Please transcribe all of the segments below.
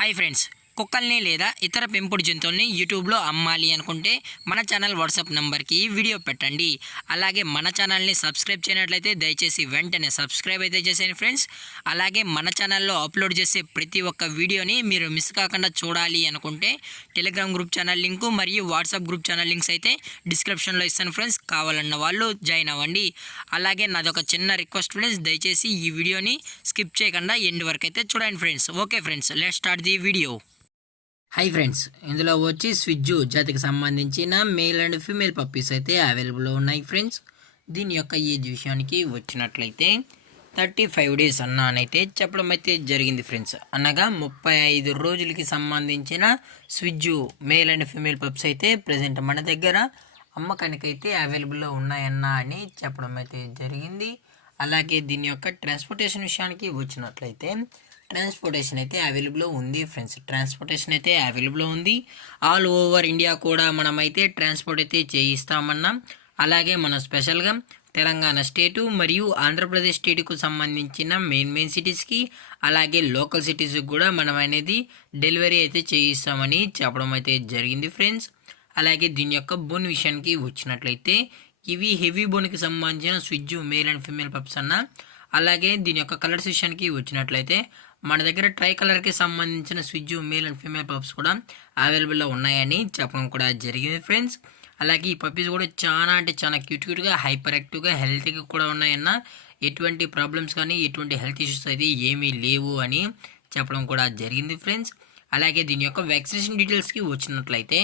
Hi friends, కుక్కల్ని లేదా ఇతర పెంపుడు జంతువుల్ని యూట్యూబ్లో అమ్మాలి అనుకుంటే మన ఛానల్ వాట్సాప్ నెంబర్కి వీడియో పెట్టండి. అలాగే మన ఛానల్ని సబ్స్క్రైబ్ చేయనట్లయితే దయచేసి వెంటనే సబ్స్క్రైబ్ అయితే చేసేయండి ఫ్రెండ్స్. అలాగే మన ఛానల్లో అప్లోడ్ చేసే ప్రతి ఒక్క వీడియోని మీరు మిస్ కాకుండా చూడాలి అనుకుంటే టెలిగ్రామ్ గ్రూప్ ఛానల్ లింకు మరియు వాట్సాప్ గ్రూప్ ఛానల్ లింక్స్ అయితే డిస్క్రిప్షన్లో ఇస్తాను ఫ్రెండ్స్. కావాలన్న వాళ్ళు జాయిన్ అవ్వండి. అలాగే నాదొక చిన్న రిక్వెస్ట్ ఫ్రెండ్స్, దయచేసి ఈ వీడియోని స్కిప్ చేయకుండా ఎండ్ వరకు అయితే చూడండి friends. Okay friends, let's start the video. Hi friends, ఇందులో వచ్చి స్విజ్జు జాతికి సంబంధించిన మేల్ అండ్ ఫీమేల్ పప్పీస్ అయితే అవైలబుల్లో ఉన్నాయి ఫ్రెండ్స్. దీని యొక్క ఏజ్ విషయానికి వచ్చినట్లయితే 35 డేస్ అన్నానైతే చెప్పడం అయితే జరిగింది ఫ్రెండ్స్. అనగా 35 రోజులకి సంబంధించిన స్విజ్జు మేల్ అండ్ ఫీమేల్ పప్స్ అయితే ప్రజెంట్ మన దగ్గర అమ్మకానికైతే అవైలబుల్లో ఉన్నాయన్నా అని చెప్పడం అయితే జరిగింది. అలాగే దీని యొక్క ట్రాన్స్పోర్టేషన్ విషయానికి వచ్చినట్లయితే ట్రాన్స్పోర్టేషన్ అయితే అవైలబుల్లో ఉంది ఫ్రెండ్స్. ట్రాన్స్పోర్టేషన్ అయితే అవైలబుల్లో ఉంది. ఆల్ ఓవర్ ఇండియా కూడా మనమైతే ట్రాన్స్పోర్ట్ అయితే చేయిస్తామన్నాం. అలాగే మనం స్పెషల్గా తెలంగాణ స్టేటు మరియు ఆంధ్రప్రదేశ్ స్టేట్కు సంబంధించిన మెయిన్ సిటీస్కి అలాగే లోకల్ సిటీస్కి కూడా మనం అనేది డెలివరీ అయితే చేయిస్తామని చెప్పడం అయితే జరిగింది ఫ్రెండ్స్. అలాగే దీని యొక్క బోన్ విషయానికి వచ్చినట్లయితే ఇవి హెవీ బోన్కి సంబంధించిన స్విజ్జు మేల్ అండ్ ఫీమేల్ పప్స్ అన్న. అలాగే దీని యొక్క కలర్స్ విషయానికి వచ్చినట్లయితే మన దగ్గర ట్రై కలర్కి సంబంధించిన స్విజ్జు మేల్ అండ్ ఫీమేల్ పప్స్ కూడా అవైలబుల్లో ఉన్నాయని చెప్పడం కూడా జరిగింది ఫ్రెండ్స్. అలాగే ఈ పప్పీస్ కూడా చాలా అంటే చాలా క్యూట్గా హైపర్ యాక్టివ్గా హెల్తీగా కూడా ఉన్నాయన్న. ఎటువంటి ప్రాబ్లమ్స్ కానీ ఎటువంటి హెల్త్ ఇష్యూస్ అయితే ఏమీ లేవు అని చెప్పడం కూడా జరిగింది ఫ్రెండ్స్. అలాగే దీని యొక్క వ్యాక్సినేషన్ డీటెయిల్స్కి వచ్చినట్లయితే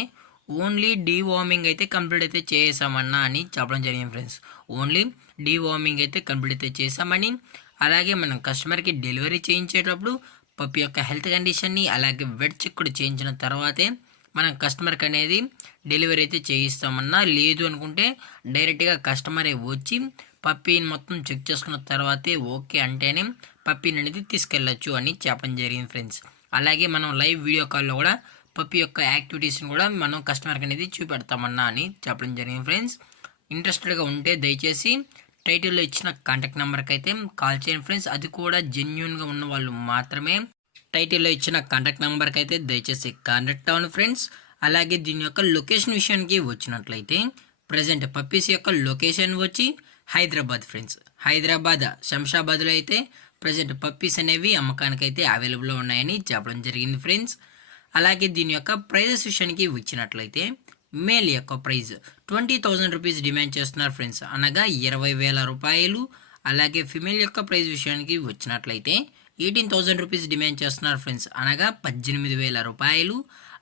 ఓన్లీ డీవార్మింగ్ అయితే కంప్లీట్ అయితే చేసామన్నా అని చెప్పడం జరిగింది ఫ్రెండ్స్. ఓన్లీ డీవార్మింగ్ అయితే కంప్లీట్ అయితే చేసామని. అలాగే మనం కస్టమర్కి డెలివరీ చేయించేటప్పుడు పప్పి యొక్క హెల్త్ కండిషన్ని అలాగే వెట్ చెక్ కూడా చేయించిన తర్వాతే మనం కస్టమర్కి అనేది డెలివరీ అయితే చేయిస్తామన్నా. లేదు అనుకుంటే డైరెక్ట్గా కస్టమరే వచ్చి పప్పీని మొత్తం చెక్ చేసుకున్న తర్వాతే ఓకే అంటేనే పప్పీని అనేది తీసుకెళ్ళచ్చు అని చెప్పడం జరిగింది ఫ్రెండ్స్. అలాగే మనం లైవ్ వీడియో కాల్లో కూడా పప్పి యొక్క యాక్టివిటీస్ని కూడా మనం కస్టమర్కి అనేది చూపెడతామన్నా అని చెప్పడం జరిగింది ఫ్రెండ్స్. ఇంట్రెస్టెడ్గా ఉంటే దయచేసి టైటిల్లో ఇచ్చిన కాంటాక్ట్ నెంబర్కి అయితే కాల్ చేయండి ఫ్రెండ్స్. అది కూడా జెన్యున్గా ఉన్న వాళ్ళు మాత్రమే టైటిల్లో ఇచ్చిన కాంటాక్ట్ నెంబర్కి అయితే దయచేసి కాంటాక్ట్ అవ్వండి ఫ్రెండ్స్. అలాగే దీని యొక్క లొకేషన్ విషయానికి వచ్చినట్లయితే ప్రజెంట్ పప్పీస్ యొక్క లొకేషన్ వచ్చి హైదరాబాద్ ఫ్రెండ్స్. హైదరాబాద్ శంషాబాద్లో అయితే ప్రజెంట్ పప్పీస్ అనేవి అమ్మకానికి అయితే అవైలబుల్లో ఉన్నాయని చెప్పడం జరిగింది ఫ్రెండ్స్. అలాగే దీని యొక్క ప్రైజెస్ విషయానికి వచ్చినట్లయితే మేల్ యొక్క ప్రైజ్ 20,000 రూపీస్ డిమాండ్ చేస్తున్నారు ఫ్రెండ్స్, అనగా 20,000 రూపాయలు. అలాగే ఫిమేల్ యొక్క ప్రైజ్ విషయానికి వచ్చినట్లయితే 18,000 రూపీస్ డిమాండ్ చేస్తున్నారు ఫ్రెండ్స్, అనగా 18,000 రూపాయలు.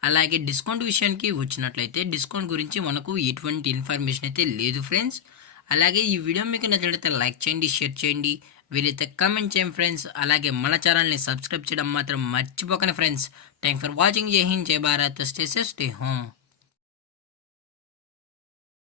అలాగే డిస్కౌంట్ విషయానికి వచ్చినట్లయితే డిస్కౌంట్ గురించి మనకు ఎటువంటి ఇన్ఫర్మేషన్ అయితే లేదు ఫ్రెండ్స్. అలాగే ఈ వీడియో మీకు నచ్చినట్లయితే లైక్ చేయండి, షేర్ చేయండి, వీలైతే కామెంట్ చేయండి ఫ్రెండ్స్. అలాగే మన ఛానల్ని సబ్స్క్రైబ్ చేయడం మాత్రం మర్చిపోకండి ఫ్రెండ్స్. Thank for watching. జై హింద్, జై Bharat, stay safe, stay home.